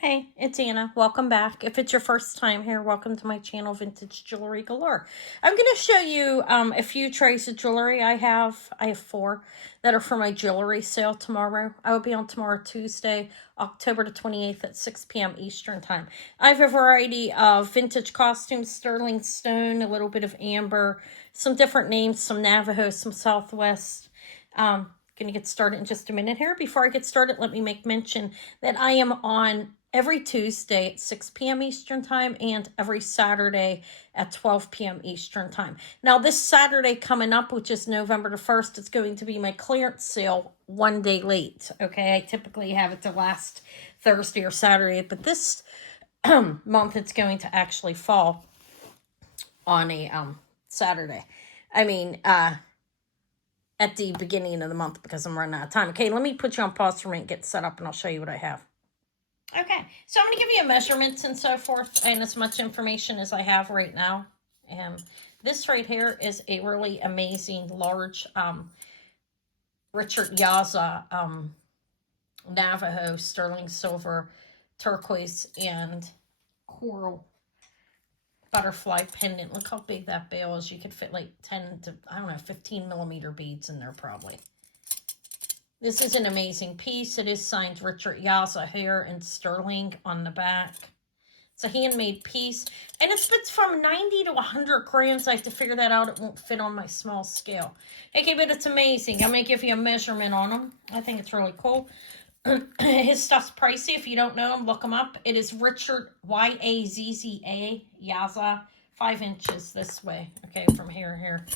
Hey, it's Anna. Welcome back. If it's your first time here, welcome to my channel, Vintage Jewelry Galore. I'm going to show you a few trays of jewelry I have. I have 4 that are for my jewelry sale tomorrow. I will be on tomorrow, Tuesday, October the 28th at 6 p.m. Eastern Time. I have a variety of vintage costumes, sterling stone, a little bit of amber, some different names, some Navajo, some Southwest. Going to get started in just a minute here. Before I get started, let me make mention that I am on every Tuesday at 6 p.m. Eastern Time and every Saturday at 12 p.m. Eastern Time. Now, this Saturday coming up, which is November the 1st, it's going to be my clearance sale one day late. Okay, I typically have it the last Thursday or Saturday, but this month it's going to actually fall on a Saturday. I mean, at the beginning of the month because I'm running out of time. Okay, let me put you on pause for a minute, get set up, and I'll show you what I have. Okay, so I'm going to give you measurements and so forth and as much information as I have right now. And this right here is a really amazing large Richard Yaza Navajo sterling silver turquoise and coral butterfly pendant. Look how big that bail is. You could fit like 10 to, I don't know, 15 millimeter beads in there probably. This is an amazing piece. It is signed Richard Yaza here in sterling on the back. It's a handmade piece. And it fits from 90 to 100 grams. I have to figure that out. It won't fit on my small scale. Okay, but it's amazing. I'm going to give you a measurement on them. I think it's really cool. His stuff's pricey. If you don't know him, look him up. It is Richard, Y-A-Z-Z-A, Yaza, 5 inches this way. Okay, from here to here.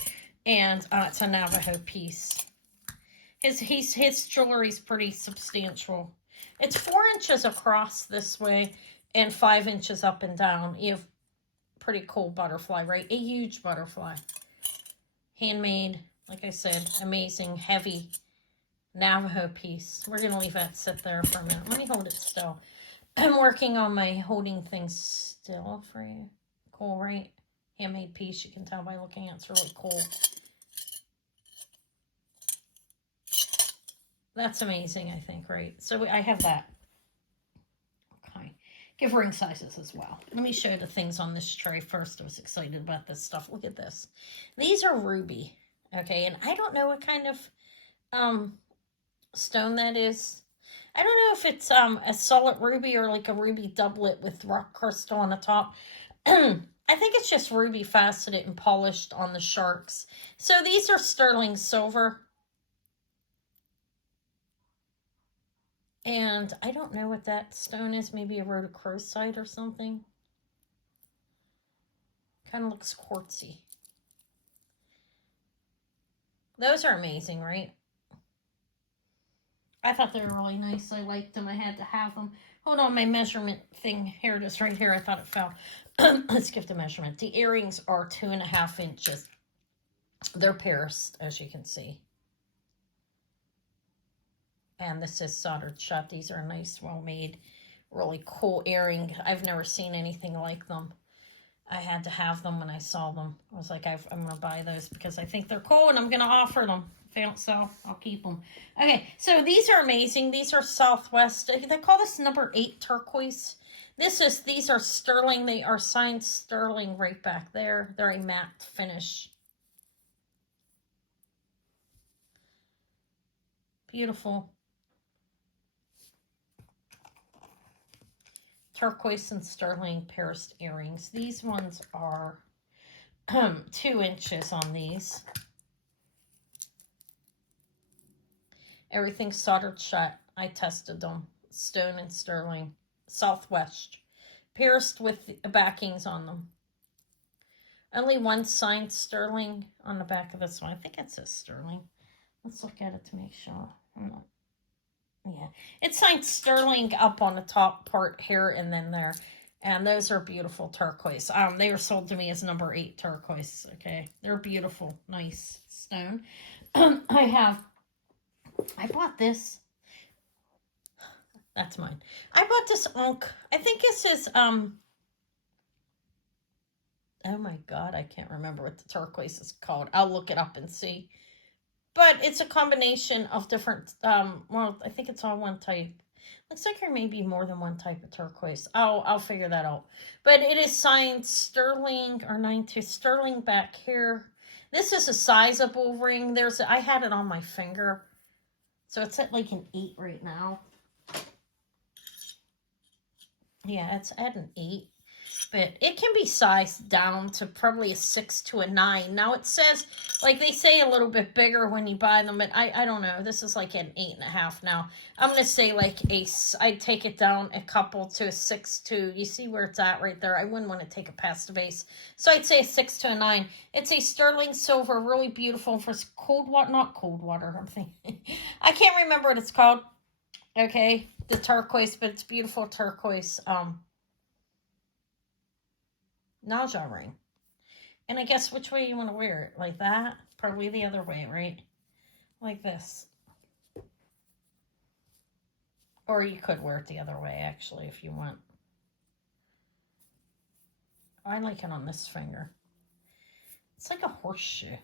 And it's a Navajo piece. His jewelry's pretty substantial. It's 4 inches across this way and 5 inches up and down. You have pretty cool butterfly, right? A huge butterfly. Handmade, like I said, amazing, heavy Navajo piece. We're going to leave that sit there for a minute. Let me hold it still. I'm working on my holding things still for you. Cool, right? Handmade piece, you can tell by looking at it. It's really cool. That's amazing, I think, right? So I have that. Okay. Give ring sizes as well. Let me show you the things on this tray first. I was excited about this stuff. Look at this. These are ruby. Okay, and I don't know what kind of stone that is. I don't know if it's a solid ruby or like a ruby doublet with rock crystal on the top. I think it's just ruby faceted and polished on the sharks. So these are sterling silver. And I don't know what that stone is. Maybe a rhodochrosite or something. Kind of looks quartzy. Those are amazing, right? I thought they were really nice. I liked them. I had to have them. Hold on, my measurement thing. Here it is right here. I thought it fell. Let's give the measurement. The earrings are 2.5 inches. They're pierced, as you can see. And this is soldered shut. These are nice, well-made, really cool earring. I've never seen anything like them. I had to have them when I saw them. I was like, I'm going to buy those because I think they're cool and I'm going to offer them. If they don't sell, I'll keep them. Okay, so these are amazing. These are Southwest. They call this number 8 turquoise. These are sterling. They are signed sterling right back there. They're a matte finish. Beautiful. Turquoise and sterling pierced earrings. These ones are 2 inches on these. Everything's soldered shut. I tested them. Stone and sterling. Southwest. Pierced with backings on them. Only one signed sterling on the back of this one. I think it says sterling. Let's look at it to make sure. Yeah, it's signed sterling up on the top part here and then there. And those are beautiful turquoise. They were sold to me as number 8 turquoise. Okay, they're beautiful, nice stone. I bought this. That's mine. I bought this unk. I think this is, oh my God, I can't remember what the turquoise is called. I'll look it up and see. But it's a combination of different, well, I think it's all one type. Looks like there may be more than one type of turquoise. I'll figure that out. But it is signed sterling or 92 sterling back here. This is a sizable ring. I had it on my finger. So it's at like an 8 right now. Yeah, it's at an 8. But it can be sized down to probably a 6 to a 9. Now it says, like they say a little bit bigger when you buy them, but I don't know. This is like an 8.5 now. I'm going to say like I'd take it down a couple to a 6 to, you see where it's at right there. I wouldn't want to take it past the base. So I'd say a 6 to a 9. It's a sterling silver, really beautiful for cold water, not cold water, I'm thinking. I can't remember what it's called. Okay, the turquoise, but it's beautiful turquoise. Nausea ring. And I guess which way you want to wear it? Like that? Probably the other way, right? Like this. Or you could wear it the other way, actually, if you want. I like it on this finger. It's like a horseshoe.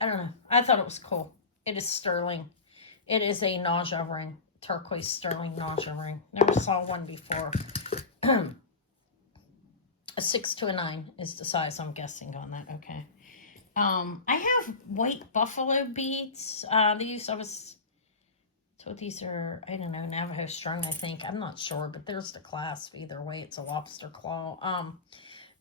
I don't know. I thought it was cool. It is sterling. It is a nausea ring. Turquoise sterling nausea ring. Never saw one before. A 6 to a 9 is the size I'm guessing on that. Okay. I have white buffalo beads. These, I was told these are, I don't know, Navajo strung, I think. I'm not sure, but there's the clasp. Either way, it's a lobster claw.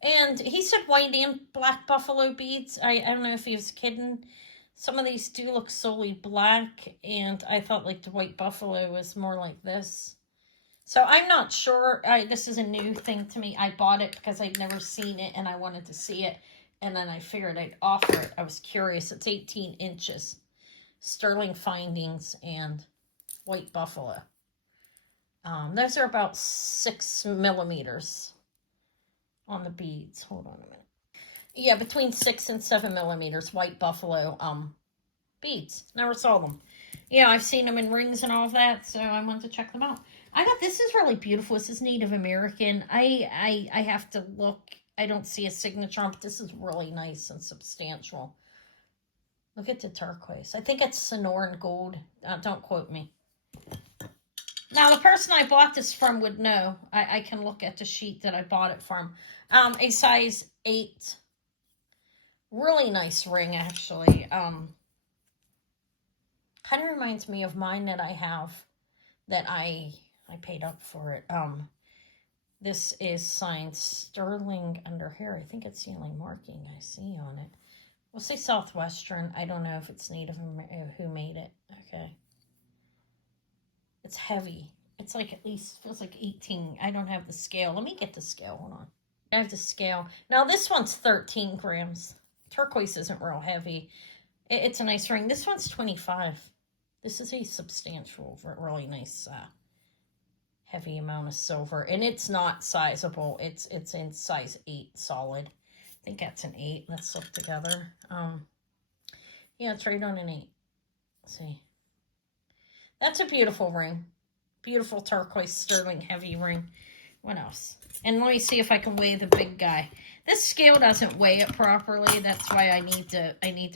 And he said white and black buffalo beads. I don't know if he was kidding. Some of these do look solely black, and I thought like the white buffalo was more like this. So I'm not sure. This is a new thing to me. I bought it because I'd never seen it and I wanted to see it. And then I figured I'd offer it. I was curious. It's 18 inches. Sterling findings and white buffalo. Those are about 6 millimeters on the beads. Hold on a minute. Yeah, between 6 and 7 millimeters white buffalo beads. Never saw them. Yeah, I've seen them in rings and all of that, so I wanted to check them out. I thought this is really beautiful. This is Native American. I have to look. I don't see a signature on, but this is really nice and substantial. Look at the turquoise. I think it's Sonoran gold. Don't quote me. Now, the person I bought this from would know. I can look at the sheet that I bought it from. A size 8. Really nice ring, actually. Kind of reminds me of mine that I have that I paid up for it. This is signed sterling under here. I think it's the only marking I see on it. We'll say Southwestern. I don't know if it's Native who made it. Okay. It's heavy. It's like at least, feels like 18. I don't have the scale. Let me get the scale. Hold on. I have the scale. Now this one's 13 grams. Turquoise isn't real heavy. It's a nice ring. This one's 25. This is a substantial, really nice, heavy amount of silver. And it's not sizable. It's in size 8 solid. I think that's an 8. Let's look together. Yeah, it's right on an 8. Let's see. That's a beautiful ring. Beautiful turquoise sterling heavy ring. What else? And let me see if I can weigh the big guy. This scale doesn't weigh it properly. That's why I need to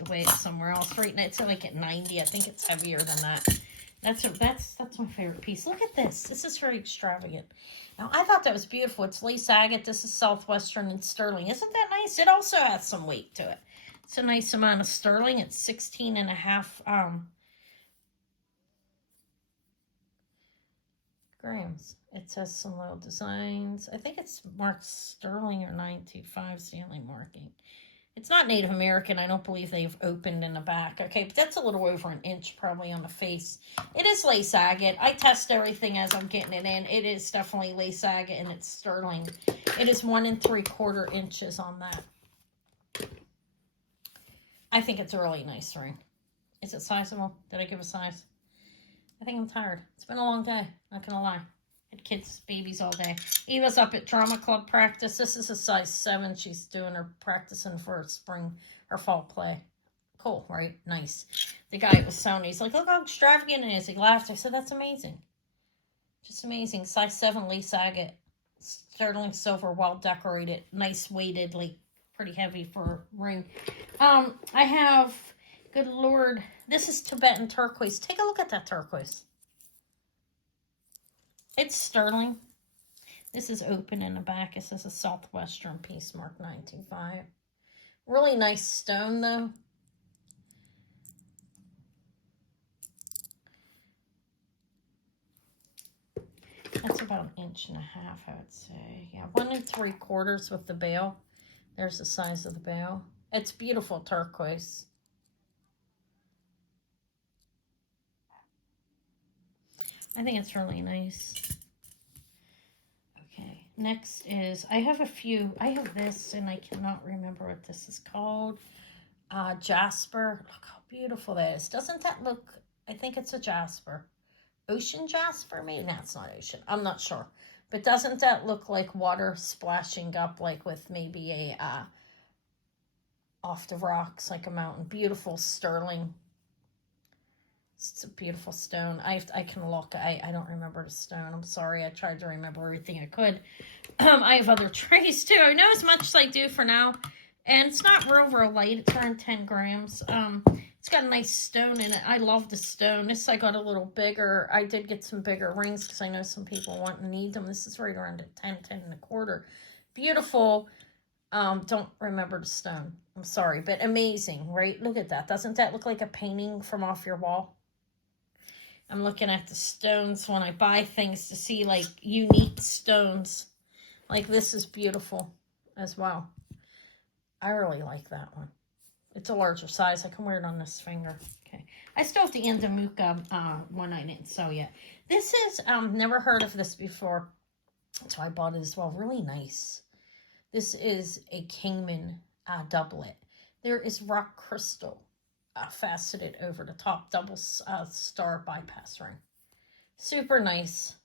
weigh it somewhere else. Right now it's like at 90. I think it's heavier than that. That's my favorite piece. Look at this. This is very extravagant. Now I thought that was beautiful. It's lace agate. This is Southwestern and sterling. Isn't that nice? It also has some weight to it. It's a nice amount of sterling. It's 16.5 grams. It says some little designs. I think it's marked sterling or 925 Stanley marking. It's not Native American. I don't believe they've opened in the back. Okay, but that's a little over an inch probably on the face. It is lace agate. I test everything as I'm getting it in. It is definitely lace agate and it's sterling. It is 1 3/4 inches on that. I think it's a really nice ring. Is it sizable? Did I give a size? I think I'm tired. It's been a long day. Not gonna lie. Had kids, babies all day. Eva's up at drama club practice. This is a size 7. She's doing her practicing for her fall play. Cool, right? Nice. The guy was sound. He's like, look how extravagant it is. He laughed. I said, that's amazing. Just amazing. Size 7 lace agate. Sterling silver, well decorated. Nice weighted, like pretty heavy for a ring. I have, good Lord, this is Tibetan turquoise. Take a look at that turquoise. It's sterling. This is open in the back. It says a Southwestern Piece Mark 925. Really nice stone though. That's about 1.5 inches, I would say. Yeah, 1 3/4 with the bail. There's the size of the bail. It's beautiful turquoise. I think it's really nice. Okay, next is, I have a few. I have this, and I cannot remember what this is called. Jasper. Look how beautiful that is. Doesn't that look, I think it's a jasper. Ocean jasper? Maybe that's not ocean. I'm not sure. But doesn't that look like water splashing up, like with maybe a, off the rocks, like a mountain? Beautiful sterling. It's a beautiful stone. I can look. I don't remember the stone. I'm sorry. I tried to remember everything I could. I have other trays too. I know as much as I do for now. And it's not real light. It's around 10 grams. It's got a nice stone in it. I love the stone. This I got a little bigger. I did get some bigger rings because I know some people want and need them. This is right around a 10, 10 1/4. Beautiful. Don't remember the stone. I'm sorry, but amazing, right? Look at that. Doesn't that look like a painting from off your wall? I'm looking at the stones when I buy things to see like unique stones. Like this is beautiful as well. I really like that one. It's a larger size. I can wear it on this finger. Okay. I still have the Andamuka one I didn't sew yet. This is, never heard of this before. So I bought it as well. Really nice. This is a Kingman doublet. There is rock crystal faceted over the top, double star bypass ring. Super nice.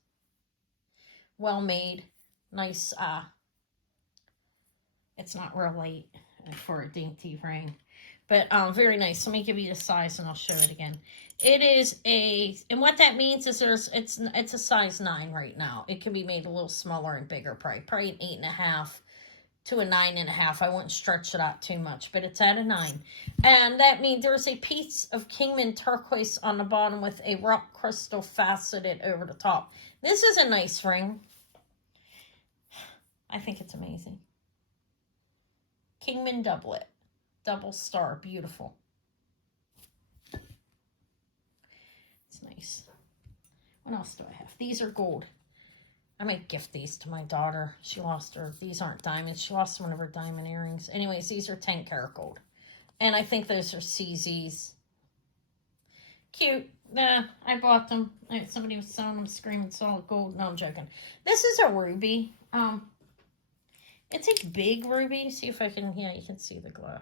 Well made. Nice. It's not real light for a dainty ring. But very nice. Let me give you the size and I'll show it again. It is and what that means is it's a size 9 right now. It can be made a little smaller and bigger, probably an 8.5 to a 9.5. I wouldn't stretch it out too much, but it's at a 9. And that means there's a piece of Kingman turquoise on the bottom with a rock crystal faceted over the top. This is a nice ring. I think it's amazing. Kingman doublet. Double star. Beautiful. It's nice. What else do I have? These are gold. I might gift these to my daughter. She lost her. These aren't diamonds. She lost one of her diamond earrings. Anyways, these are 10 karat gold. And I think those are CZs. Cute. Nah, I bought them. Somebody was selling them, screaming solid gold. No, I'm joking. This is a ruby. It's a big ruby. See if I can, yeah, you can see the glow.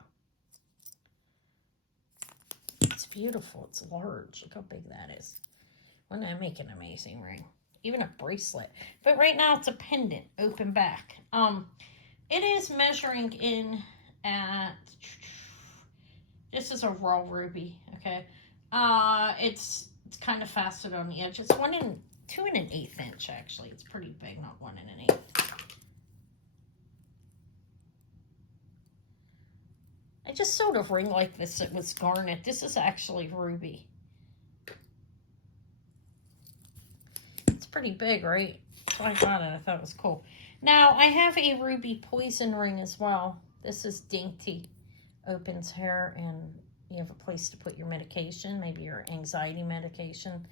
It's beautiful. It's large. Look how big that is. Wouldn't that make an amazing ring? Even a bracelet. But right now it's a pendant, open back. It is measuring in at, this is a raw ruby, okay? It's kind of faceted on the edge. It's 2 1/8 inch actually. It's pretty big, not 1 1/8. I just sewed a ring like this. It was garnet. This is actually ruby. It's pretty big, right? So I got it. I thought it was cool. Now, I have a ruby poison ring as well. This is dainty. Opens here, and you have a place to put your medication, maybe your anxiety medication.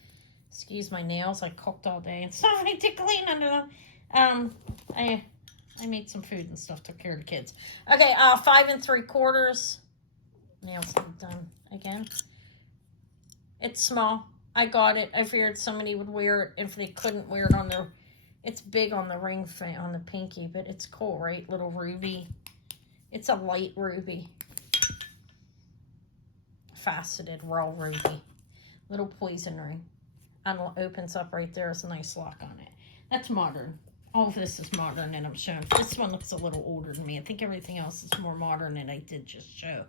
Excuse my nails. I cooked all day, and so I need to clean under them. I made some food and stuff, took care of the kids. Okay, 5 3/4. Nails not done again. It's small. I got it. I figured somebody would wear it if they couldn't wear it on their... It's big on the ring, on the pinky, but it's cool, right? Little ruby. It's a light ruby. Faceted raw ruby. Little poison ring. And it opens up right there. It's a nice lock on it. That's modern. All of this is modern and I'm showing. This one looks a little older than me. I think everything else is more modern than I did just show.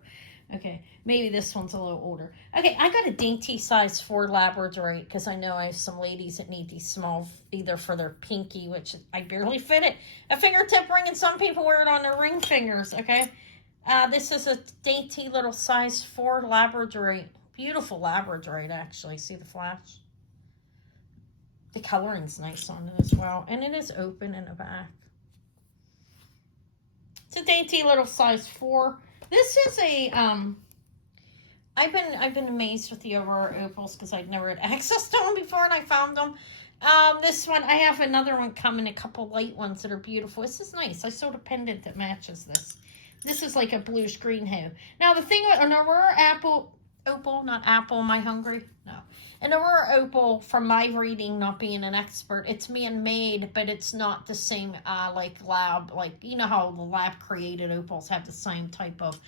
Okay, maybe this one's a little older. Okay, I got a dainty size 4 Labradorite because I know I have some ladies that need these small, either for their pinky, which I barely fit it, a fingertip ring, and some people wear it on their ring fingers, okay? This is a dainty little size 4 Labradorite. Beautiful Labradorite, actually. See the flash? The coloring's nice on it as well. And it is open in the back. It's a dainty little size 4. This is a, I've been amazed with the Aurora Opals because I'd never had access to them before and I found them. This one, I have another one coming, a couple light ones that are beautiful. This is nice. I sewed a pendant that matches this. This is like a bluish green hue. Now the thing with an Aurora Opal, not apple, am I hungry? No. An Aurora Opal, from my reading, not being an expert, it's man-made, but it's not the same like lab, like, you know how the lab created opals have the same type of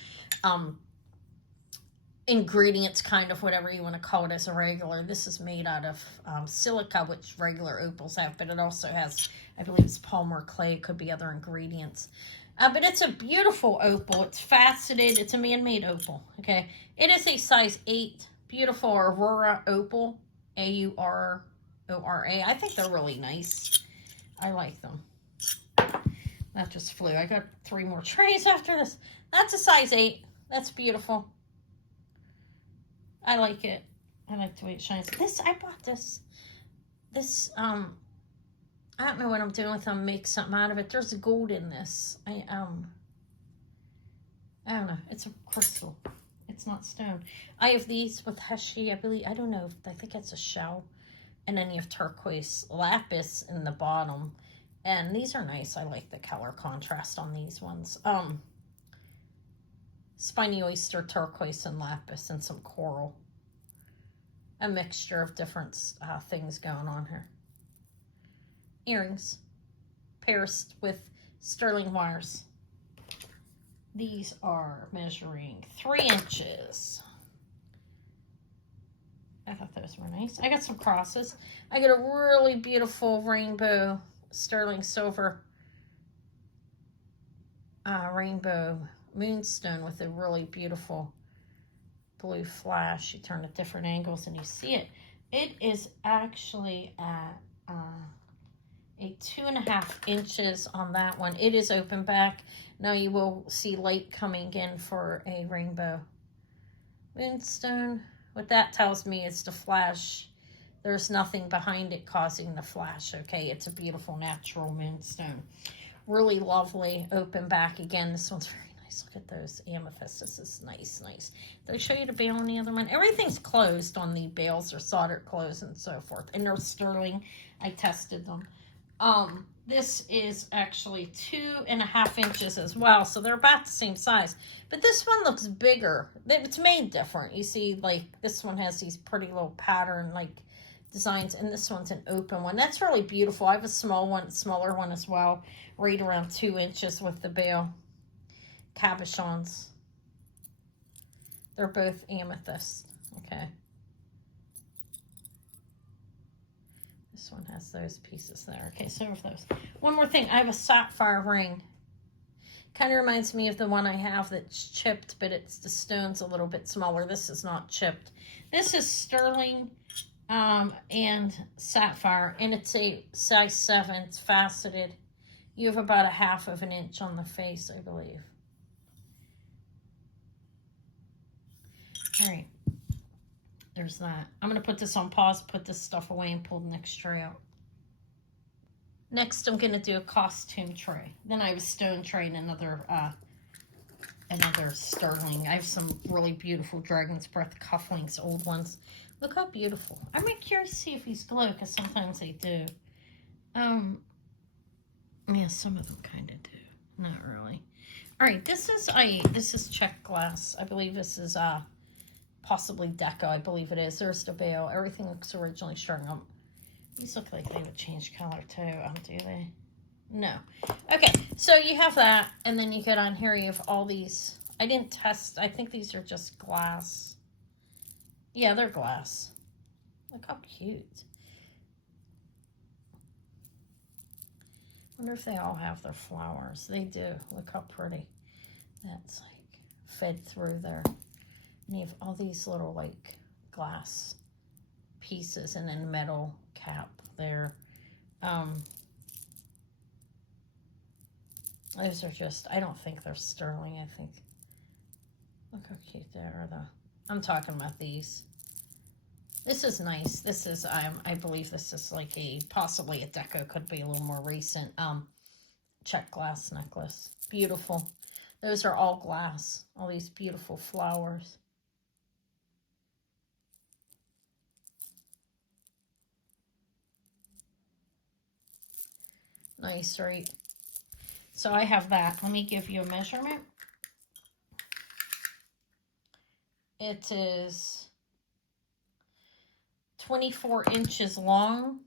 ingredients, kind of, whatever you want to call it, as a regular. This is made out of silica, which regular opals have, but it also has, I believe it's polymer clay, it could be other ingredients. But it's a beautiful opal. It's faceted. It's a man-made opal, okay? It is a size 8, beautiful Aurora Opal, A-U-R-O-R-A. I think they're really nice. I like them. That just flew. I got 3 more trays after this. That's a size 8. That's beautiful. I like it. I like the way it shines. This, I bought this. This, I don't know what I'm doing with them. Make something out of it. There's gold in this. I don't know. It's a crystal. It's not stone. I have these with Heshy. I believe, I don't know. I think it's a shell. And then you have turquoise lapis in the bottom. And these are nice. I like the color contrast on these ones. Spiny oyster, turquoise, and lapis, and some coral. A mixture of different things going on here. Earrings, pierced with sterling wires. These are measuring 3 inches. I thought those were nice. I got some crosses. I got a really beautiful rainbow sterling silver rainbow moonstone with a really beautiful blue flash. You turn at different angles and you see it. It is actually at a 2.5 inches on that one. It is open back. Now you will see light coming in for a rainbow moonstone. What that tells me is the flash. There's nothing behind it causing the flash, okay? It's a beautiful natural moonstone. Really lovely. Open back again. This one's very nice. Look at those amethysts. This is nice, nice. Did I show you the bail on the other one? Everything's closed on the bails. They're soldered closed and so forth. And they're sterling. I tested them. This is actually 2.5 inches as well. So they're about the same size. But this one looks bigger. It's made different. You see, like, this one has these pretty little pattern, like, designs. And this one's an open one. That's really beautiful. I have a smaller one as well. Right around 2 inches with the bail. Cabochons. They're both amethyst. Okay. This one has those pieces there. Okay, so of those. One more thing. I have a sapphire ring. Kind of reminds me of the one I have that's chipped, but it's the stone's a little bit smaller. This is not chipped. This is sterling and sapphire, and it's a size 7. It's faceted. You have about 1/2 inch on the face, I believe. All right. There's that. I'm going to put this on pause, put this stuff away, and pull the next tray out. Next, I'm going to do a costume tray. Then I have a stone tray and another sterling. I have some really beautiful Dragon's Breath cufflinks, old ones. Look how beautiful. I'm curious to see if these glow, because sometimes they do. Yeah, some of them kind of do. Not really. All right, this is check glass. I believe this is possibly deco. I believe it is. There's the bail. Everything looks originally strung up. These look like they would change color too. Do they? No. Okay, so you have that, and then you get on here. You have all these. I didn't test. I think these are just glass. Yeah, they're glass. Look how cute. Wonder if they all have their flowers. They do. Look how pretty. That's like fed through there. And you have all these little like glass pieces and then metal cap there. Those are just, I don't think they're sterling. I think, look how cute they are though. I'm talking about these. This is nice. This is, I believe this is like possibly a deco, could be a little more recent, check glass necklace. Beautiful. Those are all glass. All these beautiful flowers. Nice, right? So I have that. Let me give you a measurement. It is 24 inches long.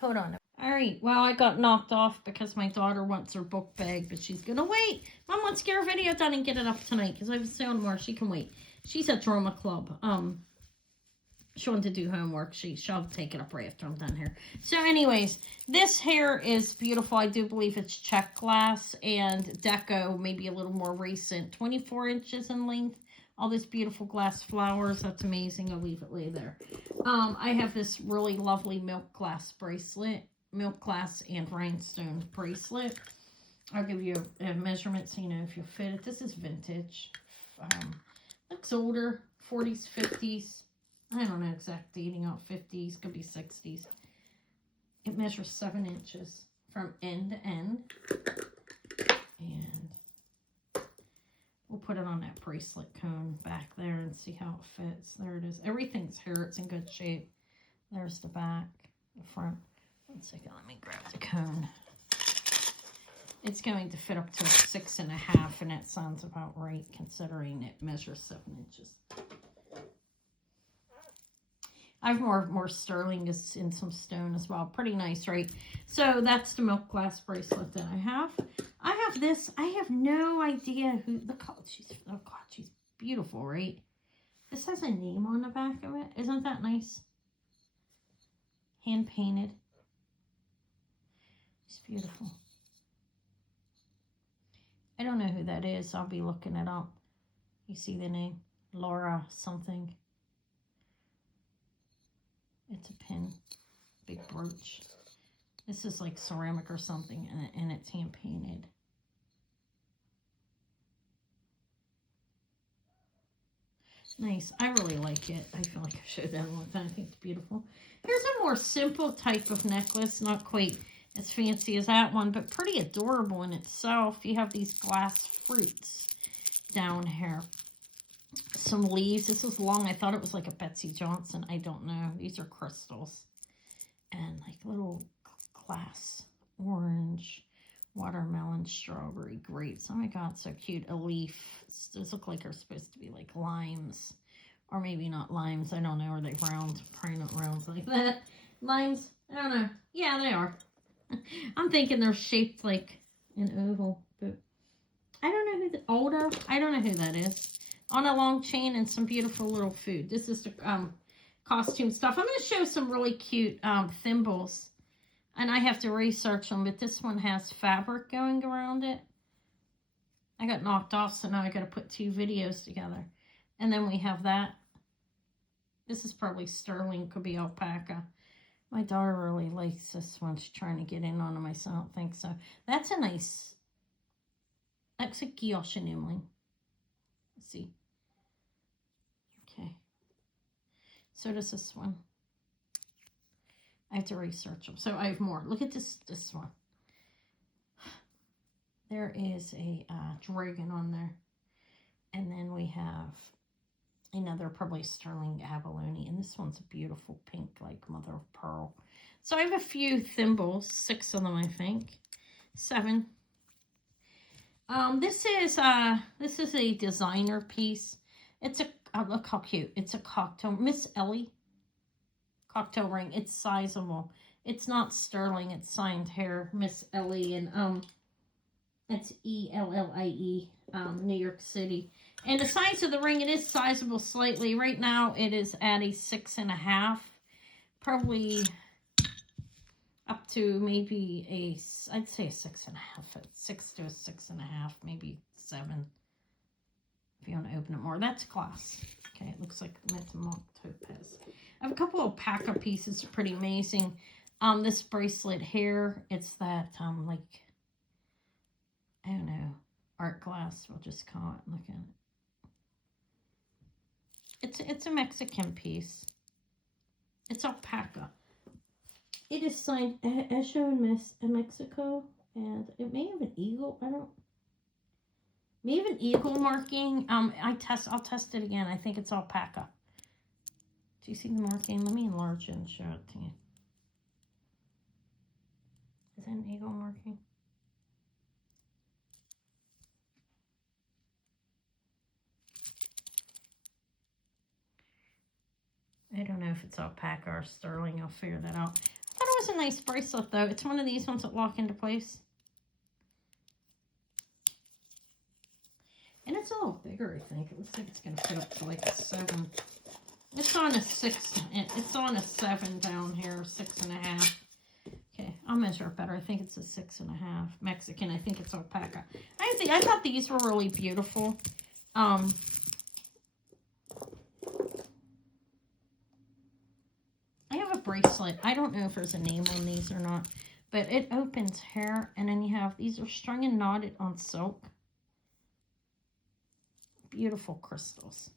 Hold on. All right. Well, I got knocked off because my daughter wants her book bag, but she's going to wait. Mom, let's get her video done and get it up tonight because I was telling more. She can wait. She's at drama club. She wanted to do homework. She'll take it up right after I'm done here. So anyways, this hair is beautiful. I do believe it's check glass and deco, maybe a little more recent. 24 inches in length. All this beautiful glass flowers. That's amazing. I'll leave it lay there. I have this really lovely milk glass bracelet. Milk glass and rhinestone bracelet. I'll give you a measurement so you know if you fit it. This is vintage. Looks older. 40s, 50s. I don't know exact dating out 50s, could be 60s. It measures 7 inches from end to end. And we'll put it on that bracelet cone back there and see how it fits. There it is. Everything's here. It's in good shape. There's the back, the front. 1 second, let me grab the cone. It's going to fit up to 6.5, and that sounds about right considering it measures 7 inches. I have more sterling is in some stone as well. Pretty nice, right? So that's the milk glass bracelet that I have. I have this. I have no idea who the oh God, she's beautiful, right? This has a name on the back of it. Isn't that nice? Hand painted. It's beautiful. I don't know who that is. I'll be looking it up. You see the name? Laura something. It's a pin, big brooch. This is like ceramic or something, and it's hand painted. Nice. I really like it. I feel like I showed that one time. I think it's beautiful. Here's a more simple type of necklace, not quite as fancy as that one, but pretty adorable in itself. You have these glass fruits down here. Some leaves. This is long. I thought it was like a Betsy Johnson. I don't know. These are crystals. And like little glass orange, watermelon, strawberry, grapes. Oh my God, so cute. A leaf. Those look like they're supposed to be like limes. Or maybe not limes. I don't know. Are they round? Probably not round like that. Limes? I don't know. Yeah, they are. I'm thinking they're shaped like an oval. But I don't know who the older. I don't know who that is. On a long chain and some beautiful little food. This is the costume stuff. I'm going to show some really cute thimbles. And I have to research them, but this one has fabric going around it. I got knocked off, so now I got to put 2 videos together. And then we have that. This is probably sterling, could be alpaca. My daughter really likes this one. She's trying to get in on them. I don't think so. That's a nice, that's a guilloche nimling. Let's see. Okay. So does this one. I have to research them. So I have more. Look at this one. There is a dragon on there. And then we have another probably sterling abalone. And this one's a beautiful pink, like mother of pearl. So I have a few thimbles. 6 of them, I think. 7. This is a designer piece. It's a look how cute. It's a cocktail. Miss Ellie cocktail ring. It's sizable. It's not sterling. It's signed here. Miss Ellie, and it's ELLIE, New York City. And the size of the ring, it is sizable slightly. Right now, it is at a 6.5, probably up to maybe I'd say a 6.5, 6 to a 6.5, maybe 7. If you want to open it more, that's glass. Okay, it looks like metamorph topaz. I have a couple of alpaca pieces, pretty amazing. This bracelet here, it's that like, I don't know, art glass. We'll just call it. Look at It's a Mexican piece. It's alpaca. It is signed as shown in Mexico, and it may have an eagle. I don't. May have an eagle marking. I'll test it again. I think it's alpaca. Do you see the marking? Let me enlarge it and show it to you. Is that an eagle marking? I don't know if it's alpaca or sterling. I'll figure that out. I thought it was a nice bracelet, though. It's one of these ones that lock into place. And it's a little bigger, I think. It looks like it's going to fit up to like a 7. It's on a 6. It's on a 7 down here, 6.5. Okay, I'll measure it better. I think it's a 6.5. Mexican. I think it's alpaca. I thought these were really beautiful. I have a bracelet. I don't know if there's a name on these or not, but it opens here, and then you have, these are strung and knotted on silk. Beautiful crystals.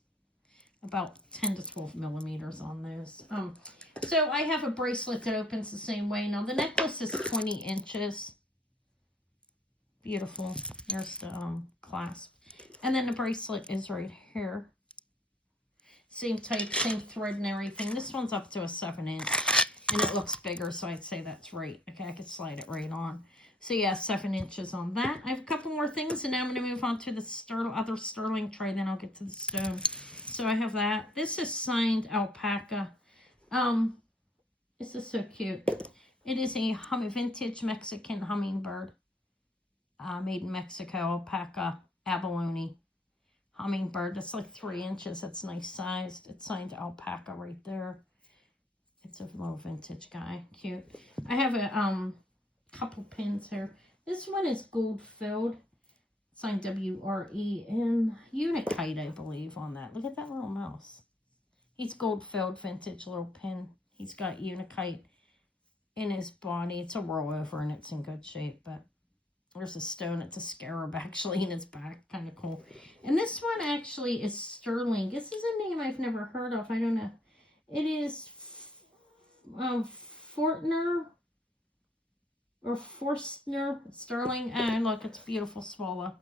About 10 to 12 millimeters on those. So I have a bracelet that opens the same way. Now the necklace is 20 inches. Beautiful. There's the clasp. And then the bracelet is right here. Same type, same thread and everything. This one's up to a 7-inch. And it looks bigger, so I'd say that's right. Okay, I could slide it right on. So yeah, 7 inches on that. I have a couple more things, and now I'm going to move on to the other sterling tray. Then I'll get to the stone. So I have that. This is signed alpaca. This is so cute. It is a vintage Mexican hummingbird. Made in Mexico, alpaca, abalone hummingbird. That's like 3 inches. That's nice sized. It's signed alpaca right there. It's a little vintage guy. Cute. I have a couple pins here. This one is gold filled. Signed W-R-E and Unikite, I believe, on that. Look at that little mouse. He's gold filled vintage little pin. He's got Unikite in his body. It's a rollover and it's in good shape, but there's a stone. It's a scarab actually in his back. Kind of cool. And this one actually is sterling. This is a name I've never heard of. I don't know. It is Fortner or Forstner sterling. And look, it's a beautiful swallow.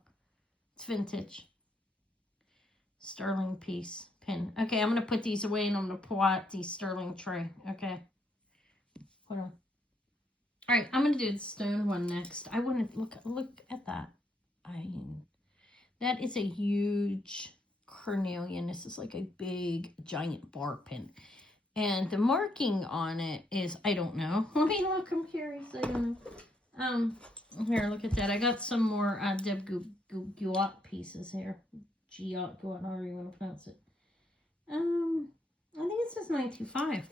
It's vintage. Sterling piece. Pin. Okay, I'm going to put these away and I'm going to pull out the sterling tray. Okay. Hold on. Alright, I'm going to do the stone one next. I want to look at that. That is a huge carnelian. This is like a big, giant bar pin. And the marking on it is, I don't know. Let me look. I'm curious. I don't know. Here, look at that. I got some more Deb Guat pieces here. Guat, however you want to pronounce it. I think it says 925.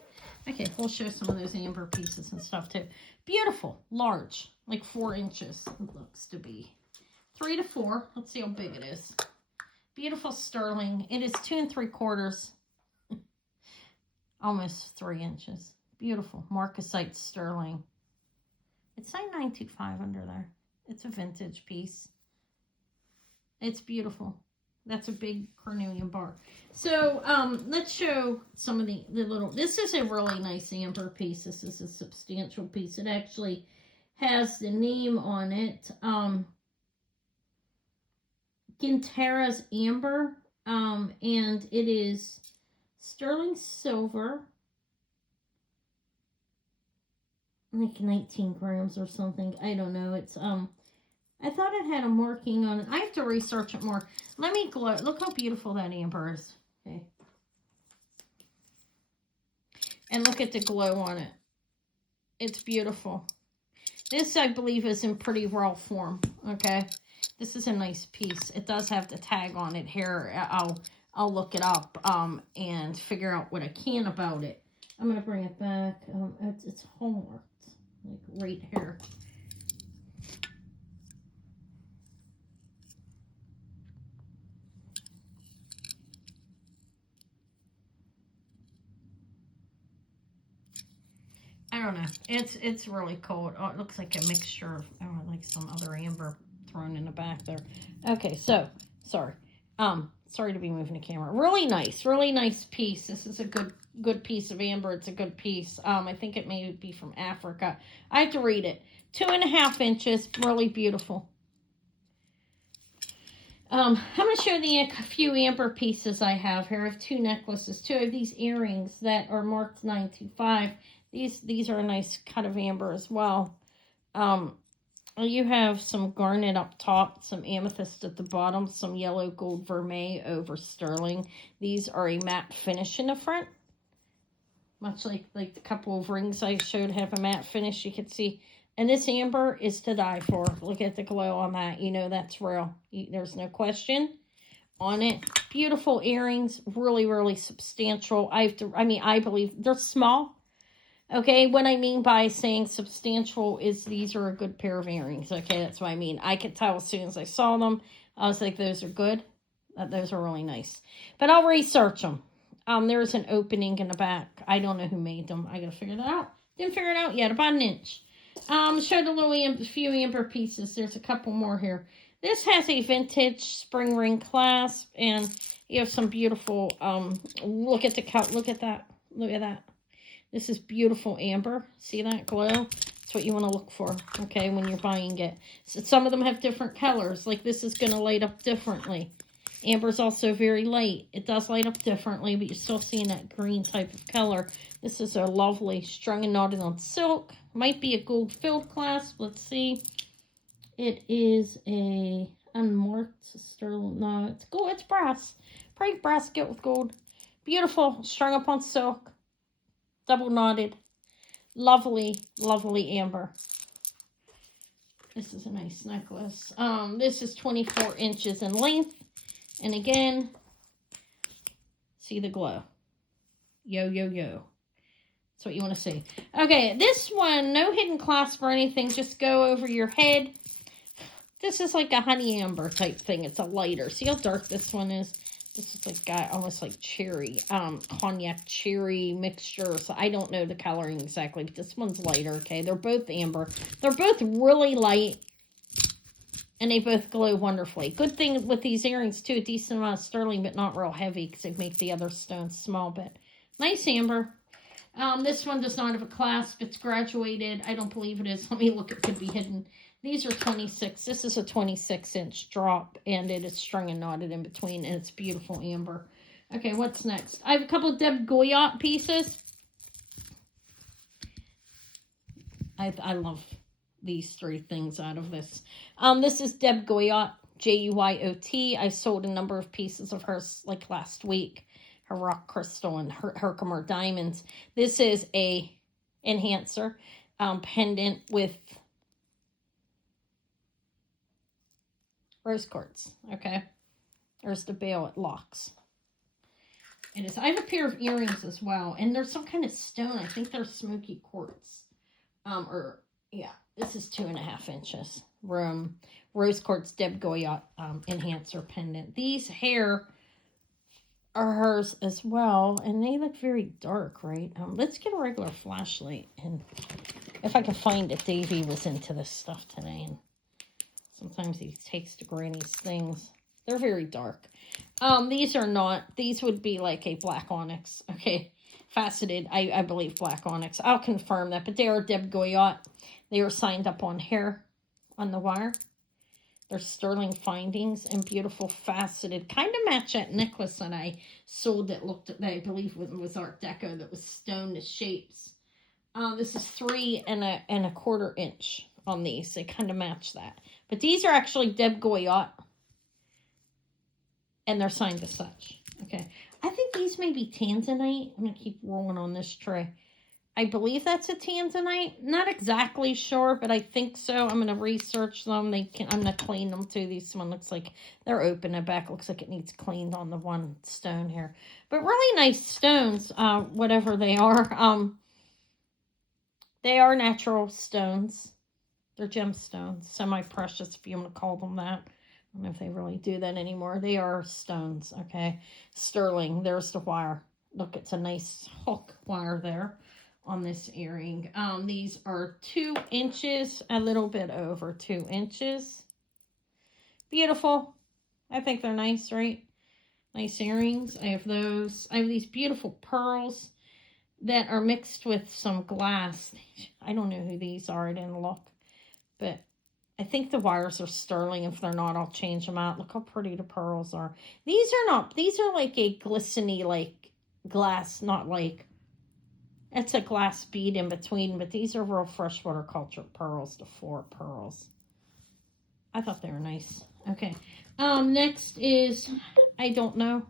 Okay, we'll show some of those amber pieces and stuff too. Beautiful, large, like 4 inches. It looks to be 3 to 4. Let's see how big it is. Beautiful sterling. It is 2 3/4. Almost 3 inches. Beautiful marcasite sterling. It's signed 925 under there. It's a vintage piece. It's beautiful. That's a big carnelian bar. So let's show some of the little. This is a really nice amber piece. This is a substantial piece. It actually has the name on it. Gintera's amber. And it is sterling silver. Like 19 grams or something. I don't know. It's I thought it had a marking on it. I have to research it more. Let me glow. Look how beautiful that amber is. Okay. And look at the glow on it. It's beautiful. This, I believe, is in pretty raw form. Okay. This is a nice piece. It does have the tag on it here. I'll look it up and figure out what I can about it. I'm going to bring it back. It's hallmarked. Like right here. I don't know. It's really cool. Oh, it looks like a mixture of like some other amber thrown in the back there. Okay, so sorry. Sorry to be moving the camera. Really nice piece. This is a good piece of amber. It's a good piece. I think it may be from Africa. I have to read it. 2.5 inches. Really beautiful. I'm going to show a few amber pieces I have here. I have 2 necklaces. 2 of these earrings that are marked 925. These are a nice cut of amber as well. You have some garnet up top, some amethyst at the bottom, some yellow gold vermeil over sterling. These are a matte finish in the front. Much like the couple of rings I showed have a matte finish, you can see. And this amber is to die for. Look at the glow on that. You know that's real. There's no question on it. Beautiful earrings. Really substantial. I believe they're small. Okay, what I mean by saying substantial is these are a good pair of earrings. Okay, that's what I mean. I could tell as soon as I saw them. I was like, those are good. Those are really nice. But I'll research them. There's an opening in the back. I don't know who made them. I got to figure that out. Didn't figure it out yet. About an inch. Showed a few amber pieces. There's a couple more here. This has a vintage spring ring clasp. And you have some beautiful, look at that. Look at that. This is beautiful amber. See that glow? That's what you want to look for, okay, when you're buying it. So some of them have different colors. Like this is going to light up differently. Amber is also very light. It does light up differently, but you're still seeing that green type of color. This is a lovely strung and knotted on silk. Might be a gold-filled clasp. Let's see. It is a unmarked sterling. No, it's gold. It's brass. Probably brass gilt with gold. Beautiful. Strung up on silk. Double knotted. Lovely amber. This is a nice necklace. This is 24 inches in length. And again, see the glow. Yo. That's what you want to see. Okay, this one, no hidden clasp or anything. Just go over your head. This is like a honey amber type thing. It's a lighter. See how dark this one is? This is like almost like cherry, cognac cherry mixture. So I don't know the coloring exactly, but this one's lighter, okay? They're both amber. They're both really light, and they both glow wonderfully. Good thing with these earrings, too, a decent amount of sterling, but not real heavy because they make the other stones small, but nice amber. This one does not have a clasp. It's graduated. I don't believe it is. Let me look. It could be hidden. These are 26. This is a 26-inch drop, and it is strung and knotted in between, and it's beautiful amber. Okay, what's next? I have a couple of Deb Goyot pieces. I love these 3 things out of this. This is Deb Goyot, Juyot. I sold a number of pieces of hers like last week. Her rock crystal and her Herkimer diamonds. This is a enhancer pendant with rose quartz, okay? There's the bail, it locks. It is. I have a pair of earrings as well, and there's some kind of stone. I think they're smoky quartz. This is 2.5 inches. Rose quartz Deb Goyot enhancer pendant. These hair are hers as well, and they look very dark, right? Let's get a regular flashlight, and if I can find it, Davey was into this stuff today, and sometimes he takes to granny's things. They're very dark. These are not. These would be like a black onyx. Okay. Faceted, I believe black onyx. I'll confirm that. But they are Deb Goyot. They were signed up on here on the wire. They're sterling findings and beautiful faceted. Kind of match that necklace that I sold that I believe was Art Deco, that was stone to shapes. This is 3 1/4 inch on these. They kind of match that. But these are actually Deb Goyot, and they're signed as such. Okay. I think these may be tanzanite. I'm going to keep rolling on this tray. I believe that's a tanzanite. Not exactly sure, but I think so. I'm going to research them. I'm going to clean them too. This one looks like they're open. The back looks like it needs cleaned on the one stone here. But really nice stones, whatever they are. They are natural stones. They're gemstones. Semi-precious, if you want to call them that. I don't know if they really do that anymore. They are stones, okay? Sterling. There's the wire. Look, it's a nice hook wire there on this earring. These are 2 inches, a little bit over 2 inches. Beautiful. I think they're nice, right? Nice earrings. I have those. I have these beautiful pearls that are mixed with some glass. I don't know who these are. I didn't look. But I think the wires are sterling. If they're not, I'll change them out. Look how pretty the pearls are. These are not. These are like a glistening, like glass, not like, it's a glass bead in between. But these are real freshwater cultured pearls, the 4 pearls. I thought they were nice. Okay. Next is, I don't know,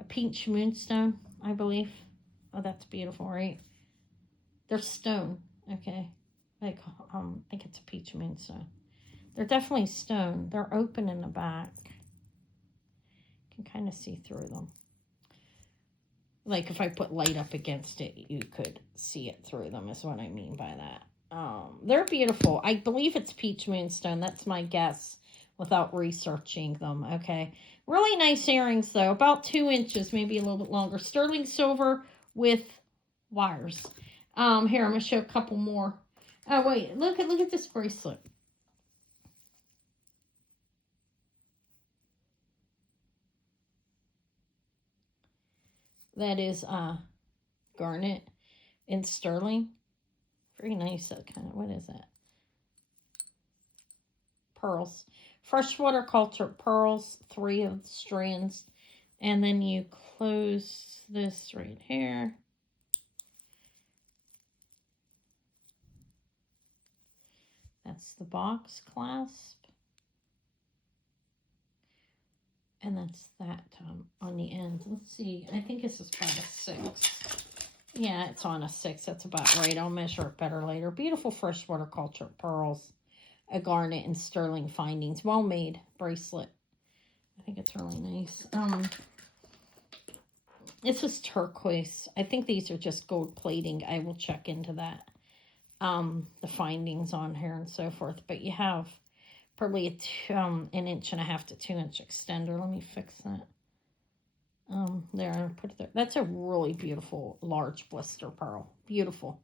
a peach moonstone, I believe. Oh, that's beautiful, right? They're stone. Okay. Like, I think it's a peach moonstone. They're definitely stone. They're open in the back. You can kind of see through them. Like, if I put light up against it, you could see it through them, is what I mean by that. They're beautiful. I believe it's peach moonstone. That's my guess without researching them. Okay. Really nice earrings, though. About 2 inches, maybe a little bit longer. Sterling silver with wires. Here, I'm going to show a couple more. Oh, wait. Look at this bracelet. That is garnet in sterling. Very nice. That kind of, what is that? Pearls. Freshwater cultured pearls, 3 of the strands. And then you close this right here. That's the box clasp. And that's that on the end. Let's see. I think this is about a 6. Yeah, it's on a 6. That's about right. I'll measure it better later. Beautiful freshwater cultured pearls. A garnet and sterling findings. Well made bracelet. I think it's really nice. This is turquoise. I think these are just gold plating. I will check into that. The findings on here and so forth. But you have probably an 1.5 to 2 inch extender. Let me fix that. There, put it there. That's a really beautiful large blister pearl. Beautiful.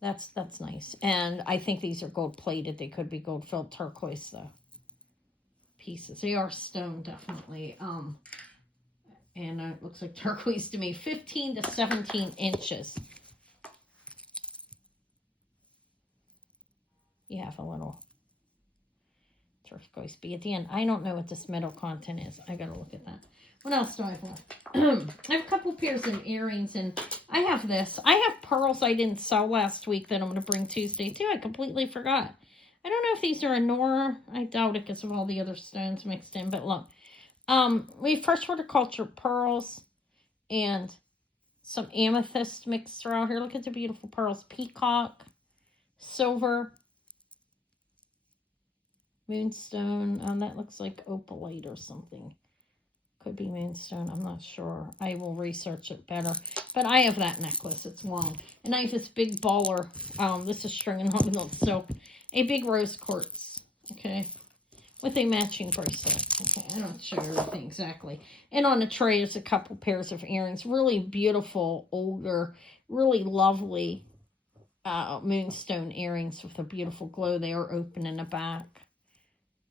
That's nice. And I think these are gold plated. They could be gold filled turquoise though. Pieces. They are stone definitely. And it looks like turquoise to me. 15 to 17 inches. You have a little turquoise be at the end. I don't know what this metal content is. I gotta look at that. What else do I have left? I have a couple pairs of earrings, and I have this. I have pearls I didn't sell last week that I'm going to bring Tuesday, too. I completely forgot. I don't know if these are a Nora. I doubt it because of all the other stones mixed in, but look. We have freshwater cultured pearls and some amethyst mixed throughout here. Look at the beautiful pearls. Peacock, silver, moonstone. That looks like opalite or something. Could be moonstone. I'm not sure. I will research it better. But I have that necklace. It's long. And I have this big baller. This is string and not silk. A big rose quartz. Okay. With a matching bracelet. Okay. I don't show everything exactly. And on the tray is a couple pairs of earrings. Really beautiful, older, really lovely moonstone earrings with a beautiful glow. They are open in the back.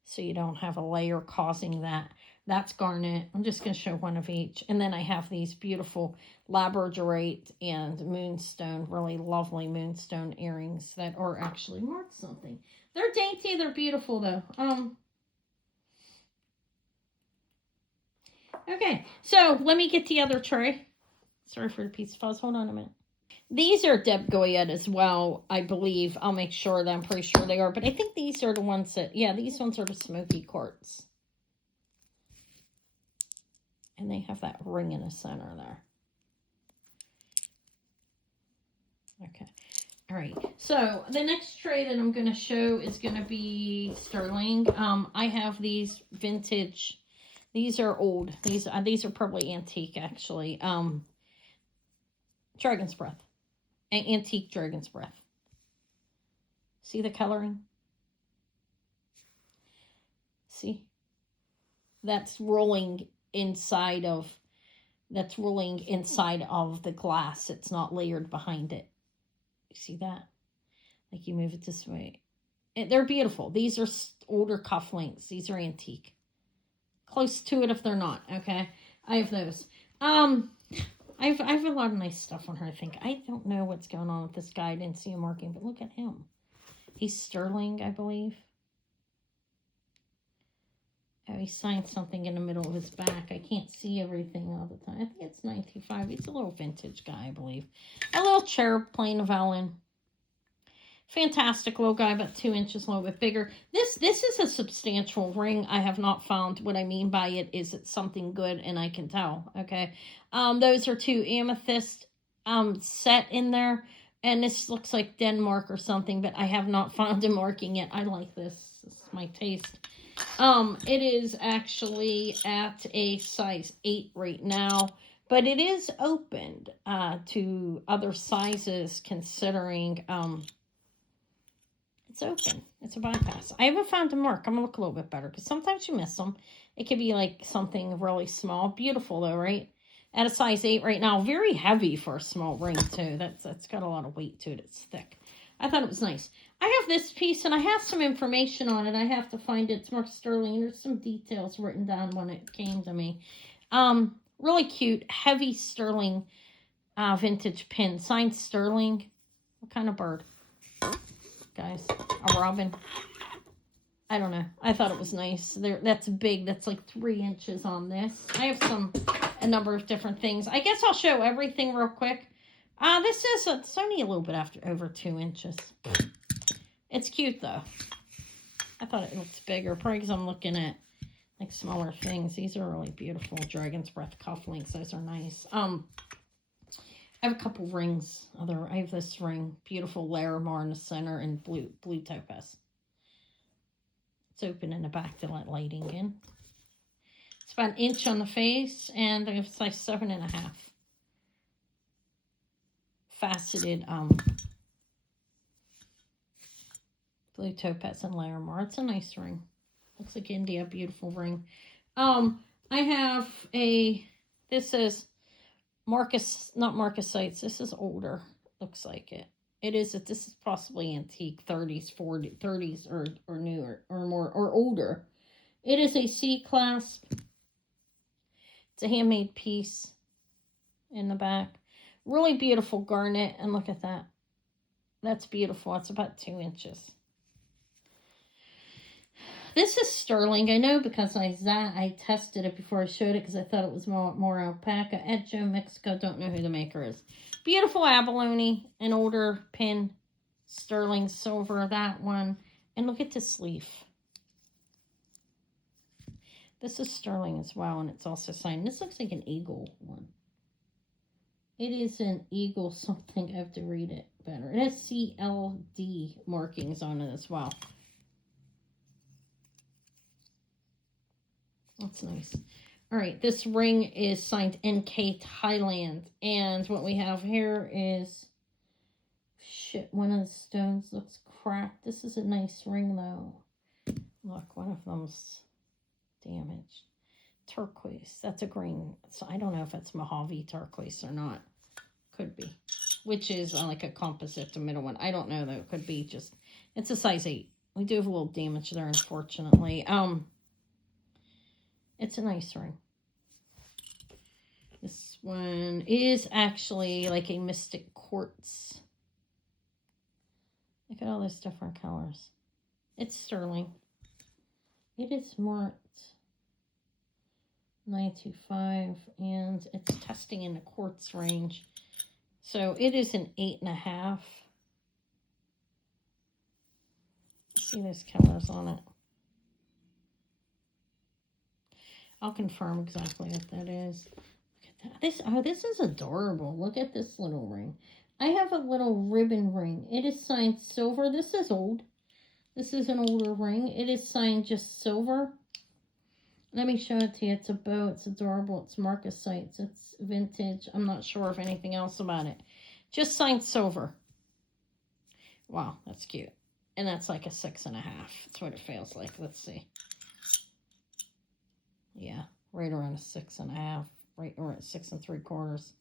So you don't have a layer causing that. That's garnet. I'm just going to show one of each. And then I have these beautiful labradorite and moonstone, really lovely moonstone earrings that are actually worth something. They're dainty. They're beautiful, though. Okay, so let me get the other tray. Sorry for the piece of fuzz. Hold on a minute. These are Deb Goyette as well, I believe. I'll make sure that I'm pretty sure they are. But I think these are the ones that, yeah, these ones are the smoky quartz. And they have that ring in the center there. Okay. All right. So the next tray that I'm going to show is going to be sterling. I have these vintage. These are old. These are probably antique, actually. Dragon's Breath. Antique Dragon's Breath. See the coloring? See? That's rolling inside of the glass. It's not layered behind it. You see that? Like you move it this way. They're beautiful. These are older cufflinks. These are antique. Close to it if they're not, okay? I have those. I have a lot of nice stuff on her, I think. I don't know what's going on with this guy. I didn't see him working, but look at him. He's sterling, I believe. Oh, he signed something in the middle of his back. I can't see everything all the time. I think it's 1905. He's a little vintage guy, I believe. A little cherub, plain of Ellen. Fantastic little guy, about 2 inches, a little bit bigger. This is a substantial ring. I have not found. What I mean by it is it's something good, and I can tell. Okay, those are 2 amethyst set in there, and this looks like Denmark or something, but I have not found a marking yet. I like this. This is my taste. It is actually at a size 8 right now, but it is opened to other sizes considering it's open. It's a bypass. I haven't found a mark. I'm going to look a little bit better because sometimes you miss them. It could be like something really small. Beautiful though, right? At a size 8 right now. Very heavy for a small ring too. That's got a lot of weight to it. It's thick. I thought it was nice. I have this piece and I have some information on it. I have to find it. It's marked sterling. There's some details written down when it came to me. Really cute. Heavy sterling vintage pin. Signed sterling. What kind of bird? Guys, a robin. I don't know. I thought it was nice. That's big. That's like 3 inches on this. I have a number of different things. I guess I'll show everything real quick. It's only a little bit over 2 inches. It's cute though. I thought it looked bigger, probably because I'm looking at like smaller things. These are really beautiful. Dragon's Breath cufflinks. Those are nice. I have a couple rings. I have this ring, beautiful Larimar in the center, and blue topaz. It's open in the back to let lighting in. It's about 1 inch on the face, and I have size 7.5. Faceted blue topaz and Larimar. It's a nice ring. Looks like India, beautiful ring. I have this is not Marcasites. This is older. Looks like it. This is possibly antique, 30s, 30s or newer or more or older. It is a C clasp. It's a handmade piece in the back. Really beautiful garnet, and look at that. That's beautiful. It's about 2 inches. This is sterling. I know because I tested it before I showed it because I thought it was more alpaca. Edjo, Mexico. Don't know who the maker is. Beautiful abalone. An older pin. Sterling silver. That one. And look at this leaf. This is sterling as well, and it's also signed. This looks like an eagle one. It is an eagle something. I have to read it better. It has CLD markings on it as well. That's nice. All right, this ring is signed NK Thailand. And what we have here is, one of the stones looks cracked. This is a nice ring, though. Look, one of them's damaged. Turquoise. That's a green. So I don't know if it's Mojave turquoise or not. Could be. Which is like a composite, the middle one. I don't know, though. It could be just, it's a size 8. We do have a little damage there, unfortunately. It's a nice ring. This one is actually like a mystic quartz. Look at all those different colors. It's sterling. It is marked 925, and it's testing in the quartz range. So it is an 8.5. See those colors on it. I'll confirm exactly what that is. Look at that. This is adorable. Look at this little ring. I have a little ribbon ring. It is signed silver. This is old. This is an older ring. It is signed just silver. Let me show it to you. It's a bow. It's adorable. It's Marcasites. It's vintage. I'm not sure of anything else about it. Just signed silver. Wow, that's cute. And that's like a 6.5. That's what it feels like. Let's see. Yeah, right around a 6.5, right around 6 3/4.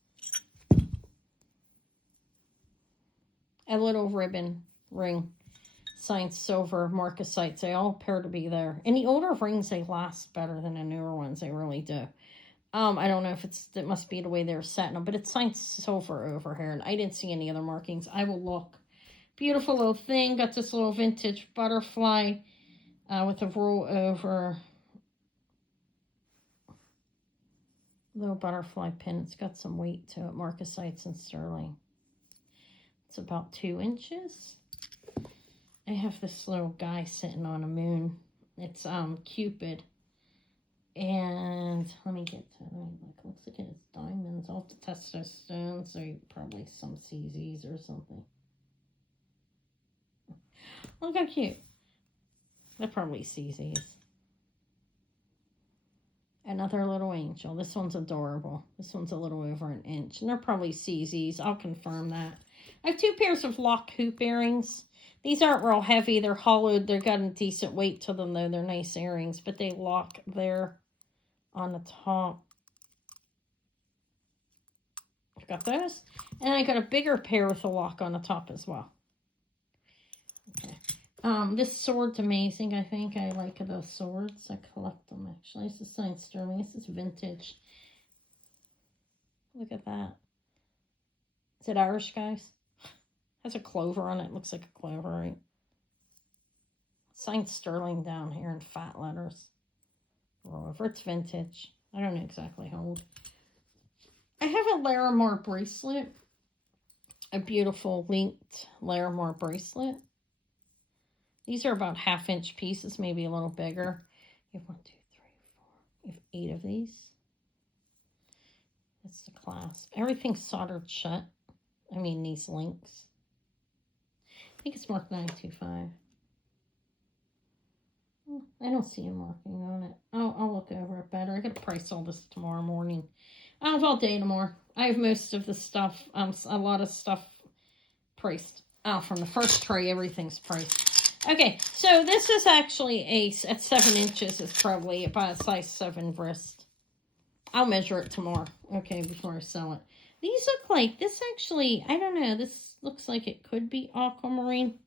A little ribbon ring, signed silver marcasites. They all appear to be there. And the older rings, they last better than the newer ones. They really do. I don't know if it must be the way they're setting them, but it's signed silver over here, and I didn't see any other markings. I will look. Beautiful little thing. Got this little vintage butterfly with a roll over. Little butterfly pin. It's got some weight to it. Marcasites and sterling. It's about 2 inches. I have this little guy sitting on a moon. It's Cupid. And let me get to it. Looks like it's diamonds. I'll have to test those stones. So probably some CZs or something. Look how cute. They're probably CZs. Another little angel. This one's adorable. This one's a little over an inch. And they're probably CZs. I'll confirm that. I have 2 pairs of lock hoop earrings. These aren't real heavy. They're hollowed. They've got a decent weight to them, though. They're nice earrings. But they lock there on the top. I've got those. And I got a bigger pair with a lock on the top as well. Okay. This sword's amazing, I think. I like those swords. I collect them, actually. This is signed sterling. This is vintage. Look at that. Is it Irish, guys? Has a clover on it. Looks like a clover, right? Signed sterling down here in fat letters. However, it's vintage. I don't know exactly how old. I have a Larimar bracelet. A beautiful linked Larimar bracelet. These are about 1/2 inch pieces, maybe a little bigger. You have 1, 2, 3, 4. You have 8 of these. That's the clasp. Everything's soldered shut. I mean, these links. I think it's marked 925. I don't see a marking on it. I'll look over it better. I gotta price all this tomorrow morning. I have all day tomorrow. I have most of the stuff, a lot of stuff priced. From the first tray, everything's priced. Okay, so this is actually at 7 inches. It's probably about a size 7 wrist. I'll measure it tomorrow, okay, before I sell it. These look like, this actually, I don't know, this looks like it could be aquamarine.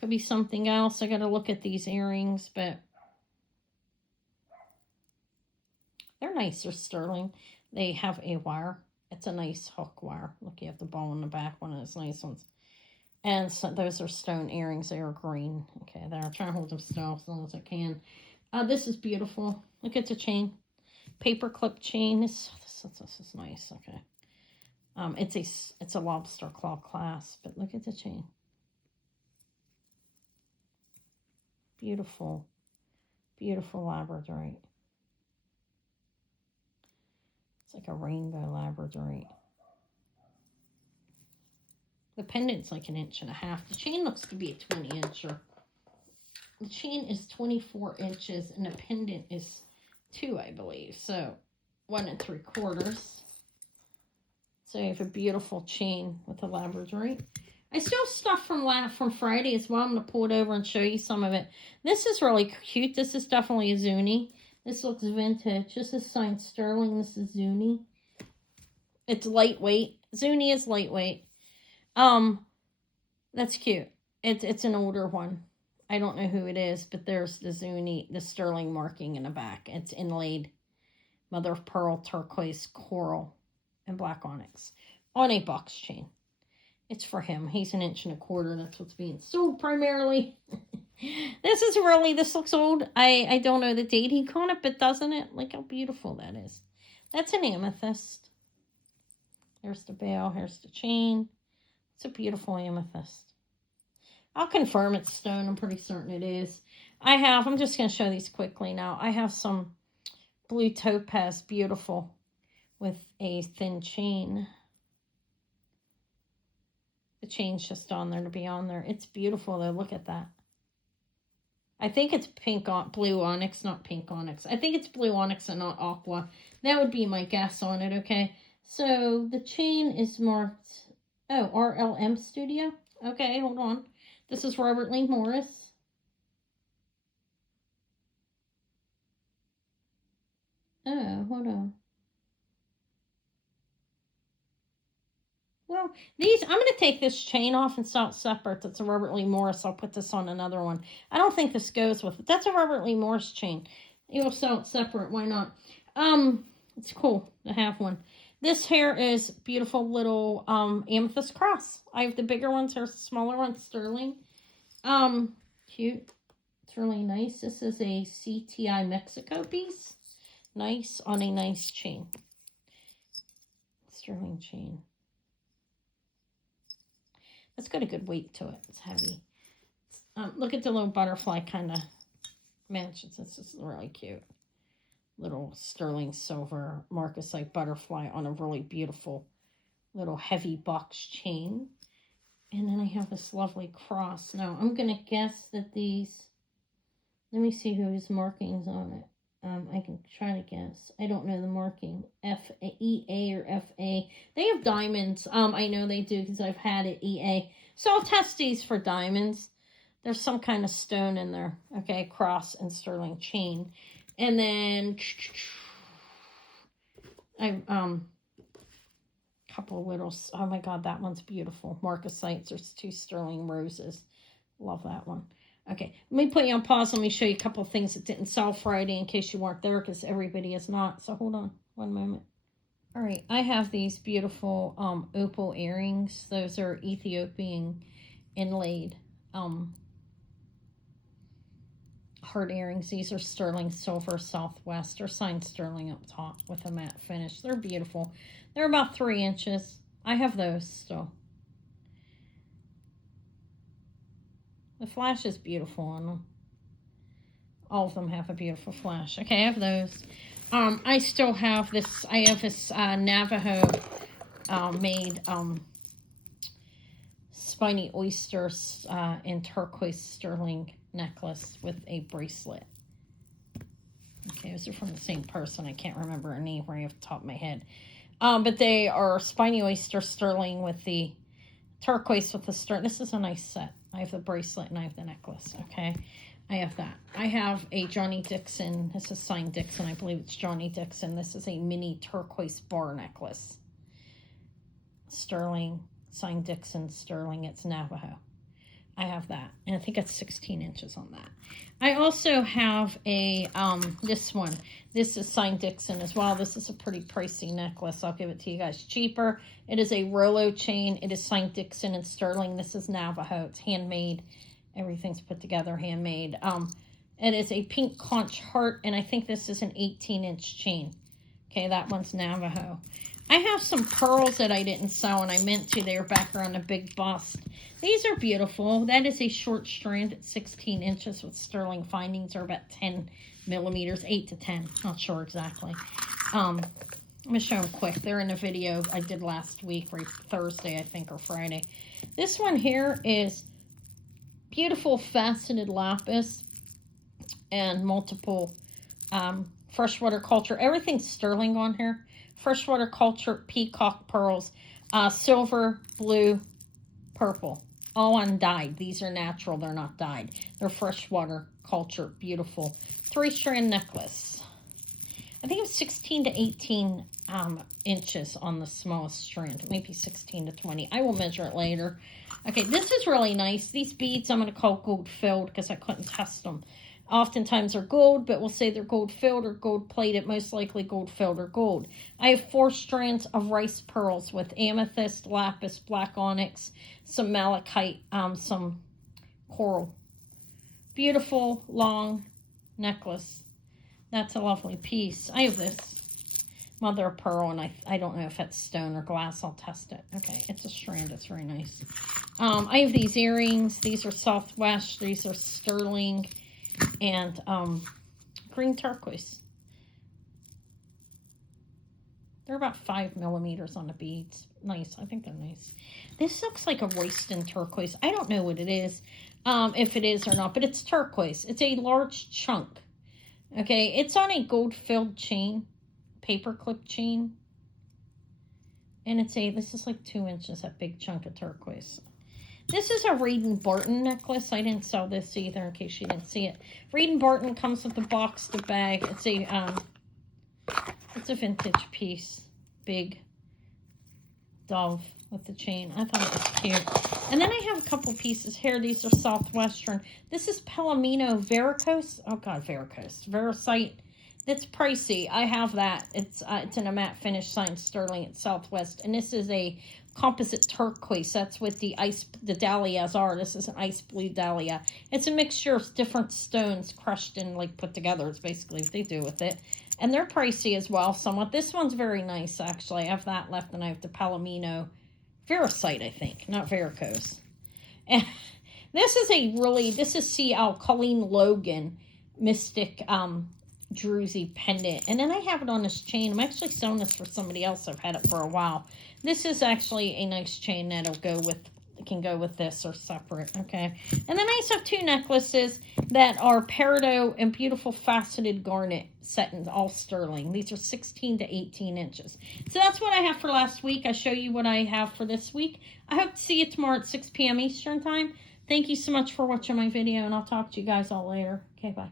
Could be something else. I got to look at these earrings, but they're nice. They're sterling. They have a wire. It's a nice hook wire. Look, you have the ball in the back, one of those nice ones. And so those are stone earrings. They are green. Okay, there. I'm trying to hold them still as long as I can. This is beautiful. Look at the chain. Paper clip chain. This is nice. Okay. It's a lobster claw clasp, but look at the chain. Beautiful, beautiful labradorite. It's like a rainbow labradorite. The pendant's like 1.5 inches. The chain looks to be a 20 incher. The chain is 24 inches and the pendant is 2, I believe. So 1 3/4. So you have a beautiful chain with a labradorite. I still have stuff from Friday as well. I'm going to pull it over and show you some of it. This is really cute. This is definitely a Zuni. This looks vintage. This is signed sterling. This is Zuni. It's lightweight. Zuni is lightweight. That's cute. It's an older one. I don't know who it is, but there's the Zuni, the sterling marking in the back. It's inlaid mother of pearl, turquoise, coral, and black onyx on a box chain. It's for him. He's 1 1/4 inches. That's what's being sold primarily. This looks old. I don't know the date he got it, but doesn't it? Look how beautiful that is. That's an amethyst. Here's the bell. Here's the chain. It's a beautiful amethyst. I'll confirm it's stone. I'm pretty certain it is. I'm just going to show these quickly now. I have some blue topaz, beautiful, with a thin chain. The chain's just on there to be on there. It's beautiful though. Look at that. I think it's blue onyx, not pink onyx. I think it's blue onyx and not aqua. That would be my guess on it, okay? So the chain is marked, RLM Studio. Okay, hold on. This is Robert Lee Morris. Oh, hold on. Well, these, I'm going to take this chain off and sell it separate. That's a Robert Lee Morris. I'll put this on another one. I don't think this goes with it. That's a Robert Lee Morris chain. You'll sell it separate. Why not? It's cool to have one. This here is beautiful little amethyst cross. I have the bigger ones. There's the smaller ones, sterling. Cute. It's really nice. This is a CTI Mexico piece. Nice on a nice chain. Sterling chain. It's got a good weight to it. It's heavy. Look at the little butterfly kind of matches. This is really cute. Little sterling silver Marcasite butterfly on a really beautiful little heavy box chain. And then I have this lovely cross. Now, I'm going to guess that these... Let me see whose markings on it. I can try to guess. I don't know the marking. EA or FA. They have diamonds. I know they do because I've had it EA. So I'll test these for diamonds. There's some kind of stone in there. Okay, cross and sterling chain. And then I couple of little, oh my God, that one's beautiful. Marcasites. There's 2 sterling roses. Love that one. Okay, let me put you on pause. Let me show you a couple of things that didn't sell Friday in case you weren't there because everybody is not. So hold on one moment. All right, I have these beautiful opal earrings. Those are Ethiopian inlaid heart earrings. These are sterling silver Southwest. They're signed sterling up top with a matte finish. They're beautiful. They're about 3 inches. I have those still. The flash is beautiful on them. All of them have a beautiful flash. Okay, I have those. I still have this. I have this Navajo made spiny oysters in turquoise sterling necklace with a bracelet. Okay, those are from the same person. I can't remember her name right off the top of my head. But they are spiny oyster sterling with the turquoise with the sterling. This is a nice set. I have the bracelet and I have the necklace, okay? I have that. I have a Johnny Dixon. This is signed Dixon. I believe it's Johnny Dixon. This is a mini turquoise bar necklace. Sterling, signed Dixon, sterling. It's Navajo. I have that. And I think it's 16 inches on that. I also have a, this one. This is signed Dixon as well. This is a pretty pricey necklace. I'll give it to you guys cheaper. It is a Rolo chain. It is signed Dixon and sterling. This is Navajo. It's handmade. Everything's put together, handmade. It is a pink conch heart, and I think this is an 18-inch chain. Okay, that one's Navajo. I have some pearls that I didn't sell, and I meant to. They were back around a big bust. These are beautiful. That is a short strand at 16 inches with sterling findings, are about 10 millimeters, 8 to 10. Not sure exactly. I'm going to show them quick. They're in a video I did last week, or Thursday, I think, or Friday. This one here is beautiful faceted lapis and multiple freshwater culture. Everything's sterling on here. Freshwater culture, peacock pearls, silver, blue, purple, all undyed. These are natural. They're not dyed. They're freshwater culture. Beautiful. 3-strand necklace. I think it was 16 to 18 inches on the smallest strand. Maybe 16 to 20. I will measure it later. Okay, this is really nice. These beads I'm going to call gold filled because I couldn't test them. Oftentimes they're gold, but we'll say they're gold filled or gold plated. Most likely gold filled or gold. I have 4 strands of rice pearls with amethyst, lapis, black onyx, some malachite, some coral. Beautiful long necklace. That's a lovely piece. I have this mother of pearl, and I don't know if it's stone or glass. I'll test it. Okay, it's a strand. It's very nice. I have these earrings. These are Southwest. These are sterling and green turquoise. They're about 5 millimeters on the beads. Nice. I think they're nice. This looks like a Royston turquoise. I don't know what it is, if it is or not, but it's turquoise. It's a large chunk. Okay, it's on a gold-filled chain, paper clip chain. And this is like 2 inches, that big chunk of turquoise. This is a Reed and Barton necklace. I didn't sell this either in case you didn't see it. Reed and Barton comes with a box, the bag. It's a vintage piece. Big dove with the chain. I thought it was cute. And then I have a couple pieces here. These are Southwestern. This is Palomino Varicose. Oh, God, Varicose. Vericite. It's pricey. I have that. It's in a matte finish, signed sterling at Southwest. And this is a composite turquoise. That's what the dahlias are. This is an ice blue dahlia. It's a mixture of different stones crushed and like put together. It's basically what they do with it. And they're pricey as well, somewhat. This one's very nice, actually. I have that left, and I have the Palomino Vericite, I think, not Varicose. And this is C.L. Colleen Logan Mystic Druzy pendant. And then I have it on this chain. I'm actually selling this for somebody else. I've had it for a while. This is actually a nice chain that'll go with, can go with this or separate, okay? And then I also have two necklaces that are peridot and beautiful faceted garnet set in all sterling. These are 16 to 18 inches. So that's what I have for last week. I show you what I have for this week. I hope to see you tomorrow at 6 p.m. Eastern time. Thank you so much for watching my video, and I'll talk to you guys all later. Okay, bye.